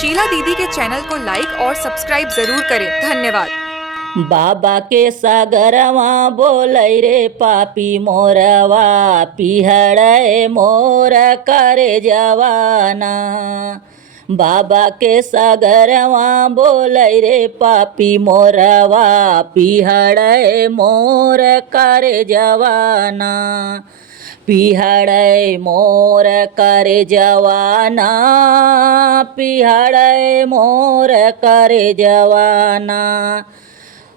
शीला दीदी के चैनल को लाइक और सब्सक्राइब जरूर करें। धन्यवाद। बाबा के सागरवा बोलै रे पापी मोरवा, पिहड़े मोर करे जवाना। बाबा के सागरवा बोलै रे पापी मोरवा, पिहड़े मोर करे जवाना। पिहड़े मोर करे जवाना, पिहड़े मोर करे जवाना।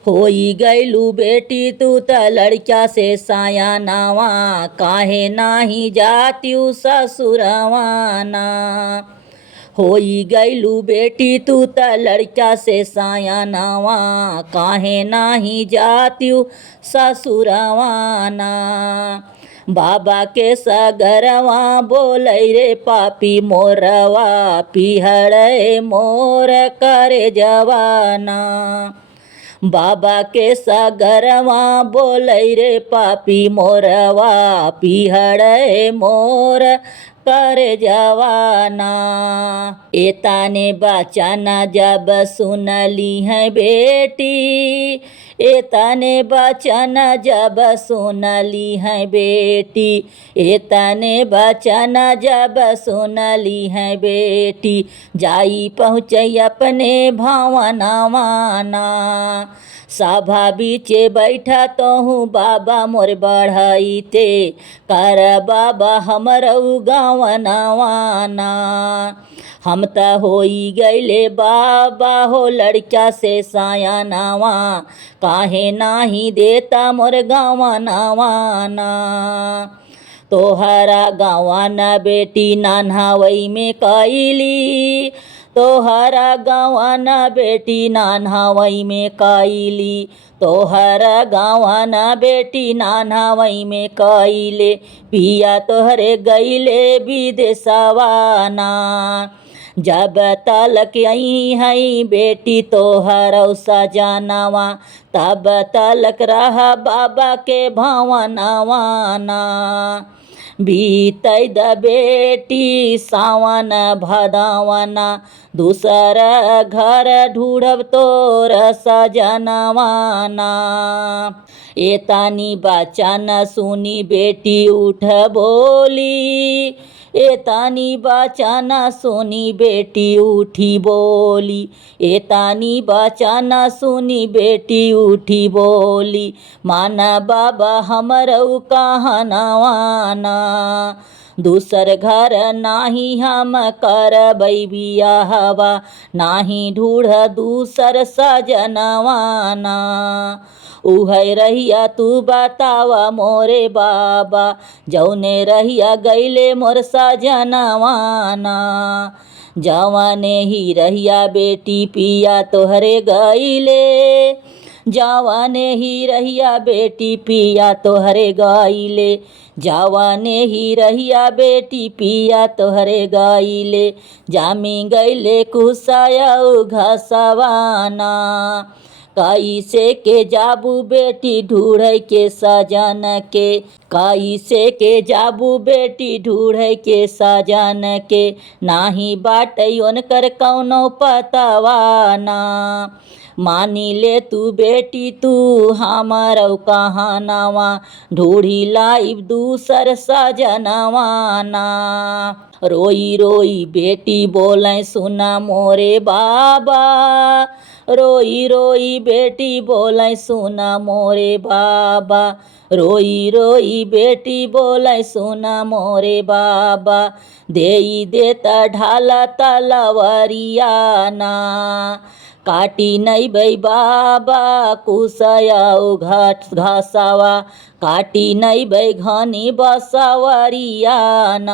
होई गैलू बेटी तू त लड़का से साया नावा, काहे नाही जात्यू ससुरवाना। होई गैलू बेटी तू त लड़का से साया नावा, काहे नाही जात्यू ससुरवाना। बाबा के सगरवा बोलै रे पापी मोरवा, पिहड़े मोर करे जवाना। बाबा के सागरवा बोलै रे पापी मोरवा, पिहड़े मोर करे जवाना। एताने बचना जब सुनली है बेटी, एतने बचन जब सुनली है बेटी, एतने बचन जब सुनली है बेटी, जाई पहुँचै अपने भावनावाना। सभा बीचे बैठा तोहूँ बाबा मोर बढ़ाईते, कर बाबा हमरऊ गावनावाना। हम त होई गैले बाबा हो लड़का से साया नावा, काहे नाही देता मोर गावनावाना। तोहरा गावाना बेटी नान्हावई में कैली, तोहरा गावाना बेटी नान्हावई में कैली, तोहरा गावाना बेटी नान्हावई में कैले, पिया तोहरे गईले विदेशवाना। जब तलक आई है बेटी तोहर सजनवा, तब तलक रहा बाबा के भावनावाना। बीतै द बेटी सावन भदवना, दूसर घर ढूढ़ब तोर सजनवाना। एतानी बचन सुनी बेटी उठ बोली, एतानी बचन सुनी बेटी उठी बोली, एतानी बचन सुनी बेटी उठी बोली, माना बाबा हमरऊ कहनवाना। दूसर घर नाही हम करबै बियाहवा, नाही ढूढ़ दूसर सजनवाना। उहै रहिया तू बतावा मोरे बाबा, जौने रहिया गैले मोर सजनवाना। जवाने ही रहिया बेटी पिया तोहरे गैले, जवाने ही रहिया बेटी पिया तोहरे गैले, जवाने ही रहिया बेटी पिया तोहरे गैले, जामी गैले कुसायऊ घसवाना। कैसे के जाबू बेटी ढूढ़ै के सजन के, कैसे के जाबू बेटी ढूढ़ै के सजन के, नाही बाटै उनकर कौनो पतवाना। मानी ले तू बेटी तू हमरऊ कहनवा, ढूढ़ी लाइब दूसर सजनवाना। रोई रोई बेटी बोलै सुना मोरे बाबा, रोई रोई बेटी बोलै सुना मोरे बाबा, रोई रोई बेटी बोलै सुना मोरे बाबा, देई देता ढाला तलवरियाना। काटी नहीं बई बाबा कुसयाऊ घासवा, काटी नहीं बई घनी बसवरियाना।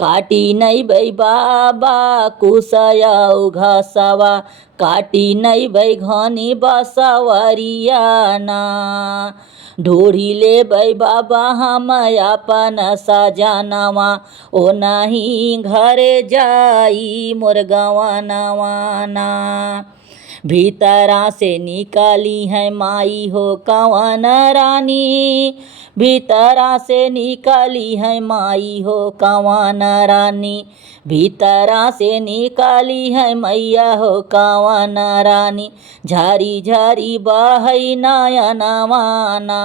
काटी नहीं बई बाबा कुसयाऊ घसवा, काटी नहीं बई घनी बसवरियाना। ढूढ़ी ले बई बाबा हम अपन सजनवा, ओ नहीं घरे जाई मोर गवनवाना। भीतरा से निकाली है माई हो कवन रानी, भीतरा से निकाली है माई हो कावन रानी, भीतरा से निकाली है मैया हो कावन रानी, झारी झारी बहई नयनवाना,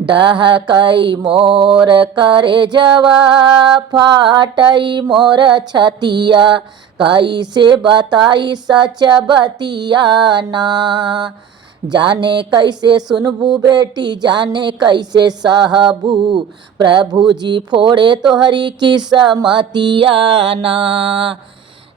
डहकई मोर करे जवा फाटई मोर छतिया, कैसे बताई सच बतिया ना, जाने कैसे सुनबू बेटी जाने कैसे सहबू, प्रभु जी फोड़े तोहरी किस्मतिया ना,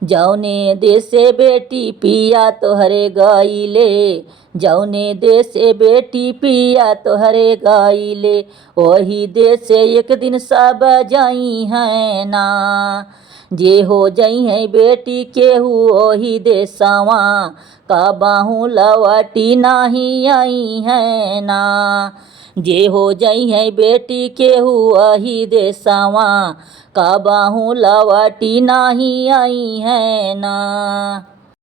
जौने देशे बेटी पिया तोहरे गईले, जौने देशे बेटी पिया तोहरे गईले, वही देशे एक दिन सब जाई है ना, जे हो जई है बेटी केहू ओही देशवा, कबाहू लवटी नहीं आई है ना, जे हो जई है बेटी केहू वही देशवा, कबाहू लवटी नहीं आई है ना।